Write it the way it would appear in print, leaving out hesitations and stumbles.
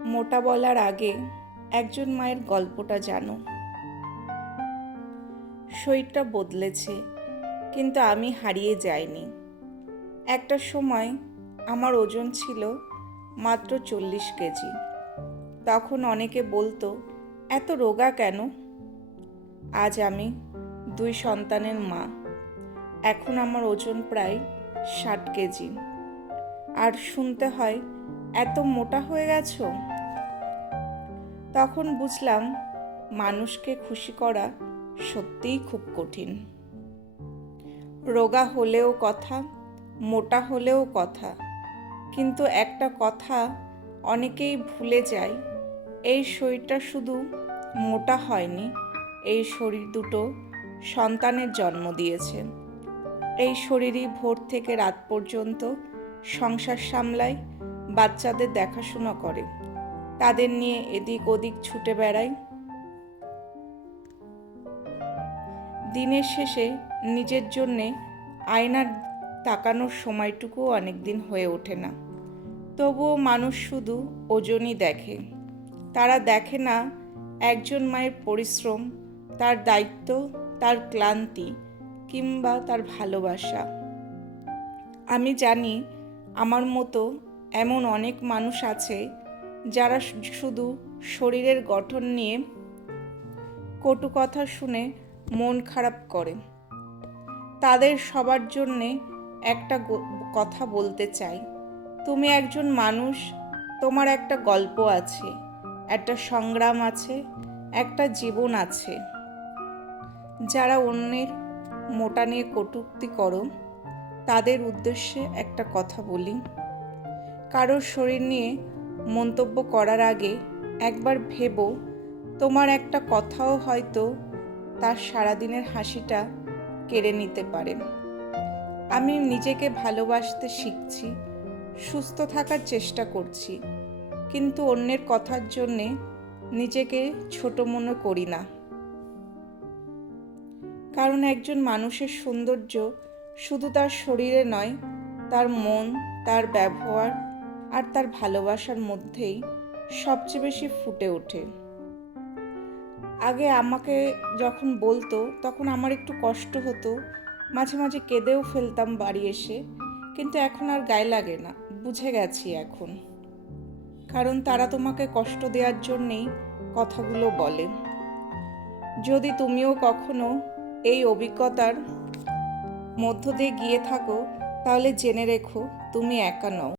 মোটা বলার আগে একজন মায়ের গল্পটা জানো। শরীরটা বদলেছে, কিন্তু আমি হারিয়ে যাইনি। একটা সময় আমার ওজন ছিল মাত্র 40 কেজি। তখন অনেকে বলতো, এত রোগা কেন? আজ আমি 2 সন্তানের মা। এখন আমার ওজন প্রায় 60 কেজি। আর শুনতে হয়, এত মোটা হয়ে গেছো। তখন বুঝলাম, মানুষকে খুশি করা সত্যিই খুব কঠিন। রোগা হলেও কথা, মোটা হলেও কথা, কিন্তু একটা কথা অনেকেই ভুলে যায়, এই শরীরটা শুধু মোটা হয়নি, এই শরীর দুটো সন্তানের জন্ম দিয়েছে। এই শরীরই ভোর থেকে রাত পর্যন্ত সংসার সামলায়, বাচ্চাদের দেখাশোনা করে, তাদের নিয়ে এদিক ওদিক ছুটে বেড়ায়। দিনের শেষে নিজের জন্যে আয়নার তাকানোর সময়টুকুও অনেক দিন হয়ে ওঠে না। তবুও মানুষ শুধু ওজনই দেখে। তারা দেখে না একজন মায়ের পরিশ্রম, তার দায়িত্ব, তার ক্লান্তি কিংবা তার ভালোবাসা। আমি জানি আমার মতো এমন অনেক মানুষ আছে যারা শুধু শরীরের গঠন নিয়ে কটু কথা শুনে মন খারাপ করে। তাদের সবার জন্যে একটা কথা বলতে চাই, তুমি একজন মানুষ, তোমার একটা গল্প আছে, একটা সংগ্রাম আছে, একটা জীবন আছে। যারা অন্যের মোটা নিয়ে কটূক্তি করো, তাদের উদ্দেশ্যে একটা কথা বলি, কারোর শরীর নিয়ে মন্তব্য করার আগে একবার ভেবো, তোমার একটা কথাও হয়তো তার সারাদিনের হাসিটা কেড়ে নিতে পারে। আমি নিজেকে ভালোবাসতে শিখছি, সুস্থ থাকার চেষ্টা করছি, কিন্তু অন্যের কথার জন্যে নিজেকে ছোট মনে করি না। কারণ একজন মানুষের সৌন্দর্য শুধু তার শরীরে নয়, তার মন, তার ব্যবহার আর তার ভালোবাসার মধ্যেই সবচেয়ে বেশি ফুটে ওঠে। আগে আমাকে যখন বলতো তখন আমার একটু কষ্ট হতো, মাঝে মাঝে কেঁদেও ফেলতাম বাড়ি এসে, কিন্তু এখন আর গায়ে লাগে না, বুঝে গেছি এখন। কারণ তারা তোমাকে কষ্ট দেওয়ার জন্যেই কথাগুলো বলে। যদি তুমিও কখনো এই অভিজ্ঞতার মধ্য দিয়ে গিয়ে থাকো, তাহলে জেনে রেখো, তুমি একা নও।